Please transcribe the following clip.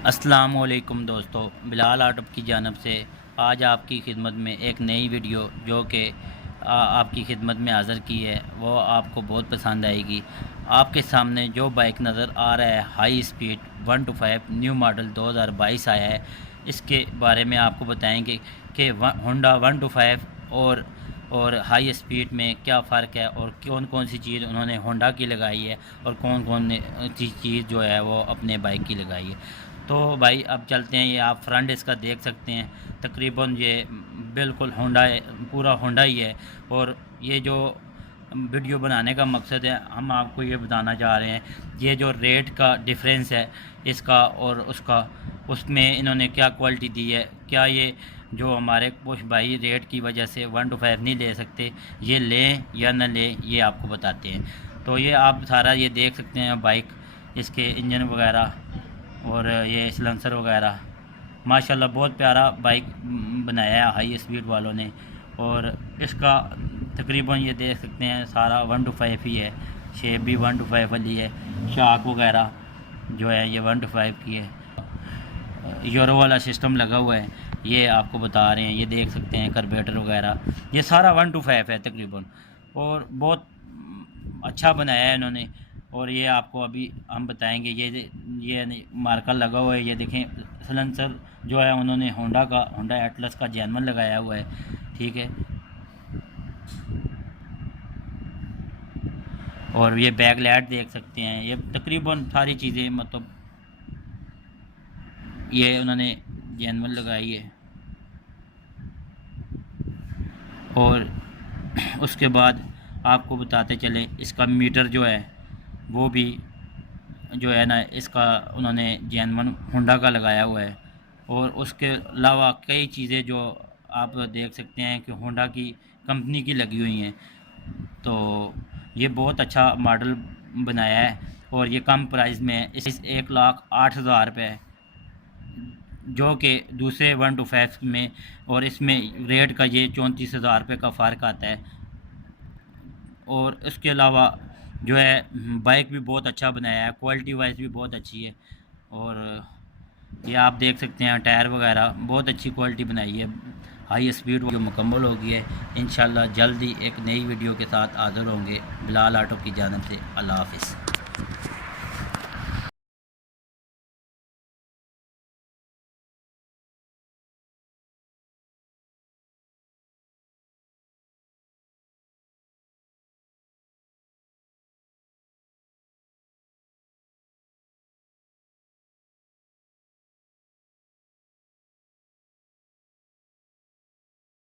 अस्सलाम वालेकुम दोस्तों, बिलाल आटो की जानब से आज आपकी खिदमत में एक नई वीडियो जो कि आपकी खिदमत में हाज़िर की है, वो आपको बहुत पसंद आएगी। आपके सामने जो बाइक नज़र आ रहा है हाई स्पीड 125 न्यू मॉडल 2022 आया है। इसके बारे में आपको बताएंगे कि होंडा 125 और हाई स्पीड में क्या फ़र्क है और कौन कौन सी चीज़ उन्होंने होंडा की लगाई है और कौन कौन सी चीज़ जो है वो अपने बाइक की लगाई है। तो भाई अब चलते हैं। ये आप फ्रंट इसका देख सकते हैं, तकरीबन ये बिल्कुल होंडा है, पूरा होंडा ही है। और ये जो वीडियो बनाने का मकसद है, हम आपको ये बताना चाह रहे हैं ये जो रेट का डिफरेंस है इसका और उसका, उसमें इन्होंने क्या क्वालिटी दी है। क्या ये जो हमारे कुछ भाई रेट की वजह से 125 नहीं ले सकते, ये लें या न लें, ये आपको बताते हैं। तो ये आप सारा ये देख सकते हैं बाइक, इसके इंजन वगैरह और ये सिलेंसर वगैरह, माशाल्लाह बहुत प्यारा बाइक बनाया है हाई स्पीड वालों ने। और इसका तकरीबन ये देख सकते हैं सारा 125 ही है, शेप भी 125 वाली है, शाक वगैरह जो है ये 125 की है। यूरो वाला सिस्टम लगा हुआ है, ये आपको बता रहे हैं। ये देख सकते हैं कार्बोरेटर वगैरह, ये सारा 125 है तकरीबन, और बहुत अच्छा बनाया है इन्होंने। और ये आपको अभी हम बताएंगे। ये मार्कर लगा हुआ है, ये देखें सलेंसर जो है उन्होंने होंडा एटलस का जैनवन लगाया हुआ है, ठीक है। और ये बैक लाइट देख सकते हैं, ये तकरीबन सारी चीज़ें मतलब ये उन्होंने जैनवन लगाई है। और उसके बाद आपको बताते चलें, इसका मीटर जो है वो भी जो है ना, इसका उन्होंने जैनवन होंडा का लगाया हुआ है। और उसके अलावा कई चीज़ें जो आप देख सकते हैं कि होंडा की कंपनी की लगी हुई हैं। तो ये बहुत अच्छा मॉडल बनाया है और ये कम प्राइस में है। इस 1,08,000 रुपये है, जो कि दूसरे 125 में, और इसमें रेट का ये 34,000 रुपये का फ़र्क आता है। और इसके अलावा जो है बाइक भी बहुत अच्छा बनाया है, क्वालिटी वाइज भी बहुत अच्छी है। और ये आप देख सकते हैं टायर वगैरह बहुत अच्छी क्वालिटी बनाई है। हाई स्पीड जो मुकम्मल हो गई है। इंशाल्लाह जल्दी एक नई वीडियो के साथ हाज़िर होंगे। बिलाल आटो की जानिब से अल्लाह हाफ़िज़।